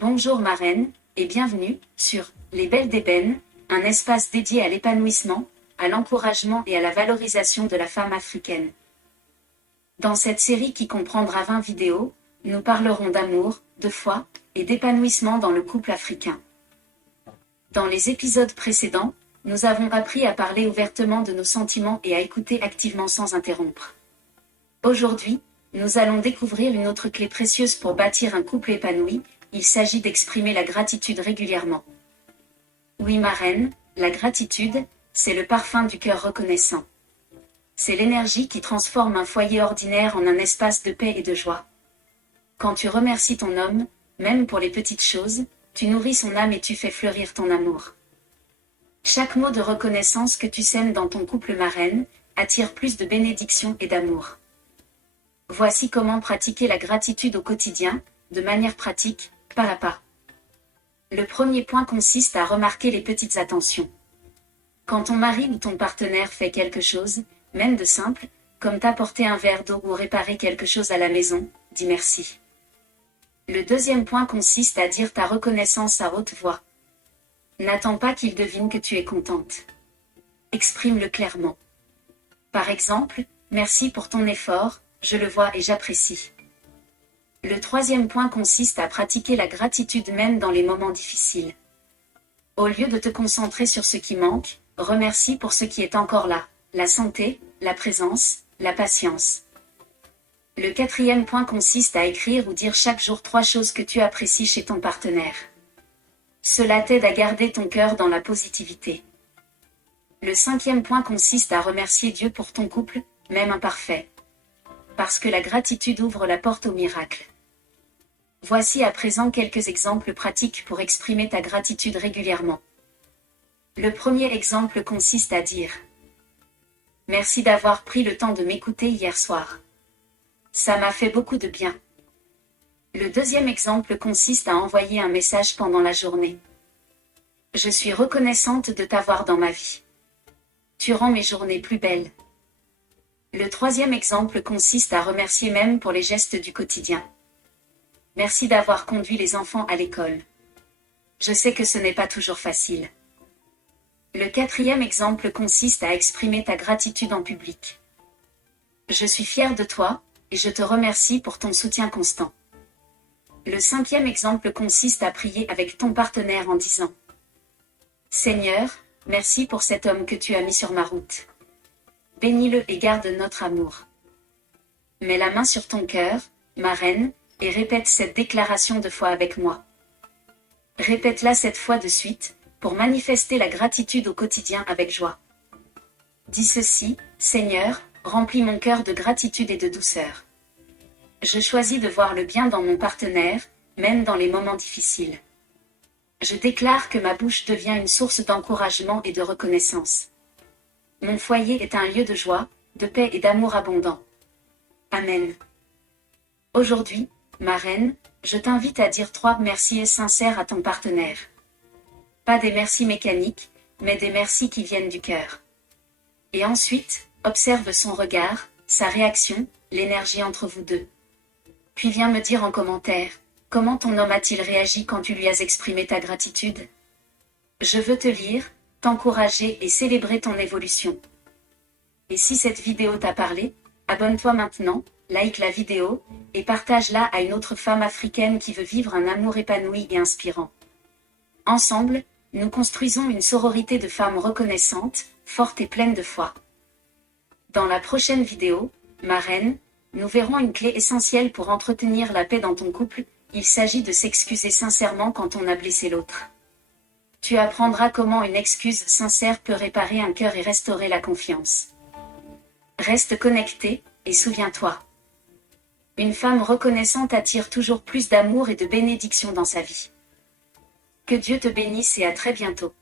Bonjour marraine, et bienvenue sur Les Belles d'Ébène, un espace dédié à l'épanouissement, à l'encouragement et à la valorisation de la femme africaine. Dans cette série qui comprendra 20 vidéos, nous parlerons d'amour, de foi et d'épanouissement dans le couple africain. Dans les épisodes précédents, nous avons appris à parler ouvertement de nos sentiments et à écouter activement sans interrompre. Aujourd'hui, nous allons découvrir une autre clé précieuse pour bâtir un couple épanoui. Il s'agit d'exprimer la gratitude régulièrement. Oui marraine, la gratitude, c'est le parfum du cœur reconnaissant. C'est l'énergie qui transforme un foyer ordinaire en un espace de paix et de joie. Quand tu remercies ton homme, même pour les petites choses, tu nourris son âme et tu fais fleurir ton amour. Chaque mot de reconnaissance que tu sèmes dans ton couple marraine attire plus de bénédictions et d'amour. Voici comment pratiquer la gratitude au quotidien, de manière pratique, pas à pas. Le premier point consiste à remarquer les petites attentions. Quand ton mari ou ton partenaire fait quelque chose, même de simple, comme t'apporter un verre d'eau ou réparer quelque chose à la maison, dis merci. Le deuxième point consiste à dire ta reconnaissance à haute voix. N'attends pas qu'il devine que tu es contente. Exprime-le clairement. Par exemple, merci pour ton effort, je le vois et j'apprécie. Le troisième point consiste à pratiquer la gratitude même dans les moments difficiles. Au lieu de te concentrer sur ce qui manque, remercie pour ce qui est encore là, la santé, la présence, la patience. Le quatrième point consiste à écrire ou dire chaque jour 3 choses que tu apprécies chez ton partenaire. Cela t'aide à garder ton cœur dans la positivité. Le cinquième point consiste à remercier Dieu pour ton couple, même imparfait. Parce que la gratitude ouvre la porte au miracle. Voici à présent quelques exemples pratiques pour exprimer ta gratitude régulièrement. Le premier exemple consiste à dire « Merci d'avoir pris le temps de m'écouter hier soir. Ça m'a fait beaucoup de bien. » Le deuxième exemple consiste à envoyer un message pendant la journée. « Je suis reconnaissante de t'avoir dans ma vie. Tu rends mes journées plus belles. » Le troisième exemple consiste à remercier même pour les gestes du quotidien. Merci d'avoir conduit les enfants à l'école. Je sais que ce n'est pas toujours facile. Le quatrième exemple consiste à exprimer ta gratitude en public. Je suis fière de toi, et je te remercie pour ton soutien constant. Le cinquième exemple consiste à prier avec ton partenaire en disant « Seigneur, merci pour cet homme que tu as mis sur ma route. Bénis-le et garde notre amour. » Mets la main sur ton cœur, ma reine, et répète cette déclaration de foi avec moi. Répète-la 7 fois de suite, pour manifester la gratitude au quotidien avec joie. Dis ceci, Seigneur, remplis mon cœur de gratitude et de douceur. Je choisis de voir le bien dans mon partenaire, même dans les moments difficiles. Je déclare que ma bouche devient une source d'encouragement et de reconnaissance. Mon foyer est un lieu de joie, de paix et d'amour abondant. Amen. Aujourd'hui, ma reine, je t'invite à dire 3 merci sincères à ton partenaire. Pas des merci mécaniques, mais des merci qui viennent du cœur. Et ensuite, observe son regard, sa réaction, l'énergie entre vous deux. Puis viens me dire en commentaire, comment ton homme a-t-il réagi quand tu lui as exprimé ta gratitude? Je veux te lire, t'encourager et célébrer ton évolution. Et si cette vidéo t'a parlé, abonne-toi maintenant, like la vidéo, et partage-la à une autre femme africaine qui veut vivre un amour épanoui et inspirant. Ensemble, nous construisons une sororité de femmes reconnaissantes, fortes et pleines de foi. Dans la prochaine vidéo, ma reine, nous verrons une clé essentielle pour entretenir la paix dans ton couple. Il s'agit de s'excuser sincèrement quand on a blessé l'autre. Tu apprendras comment une excuse sincère peut réparer un cœur et restaurer la confiance. Reste connecté, et souviens-toi. Une femme reconnaissante attire toujours plus d'amour et de bénédiction dans sa vie. Que Dieu te bénisse et à très bientôt.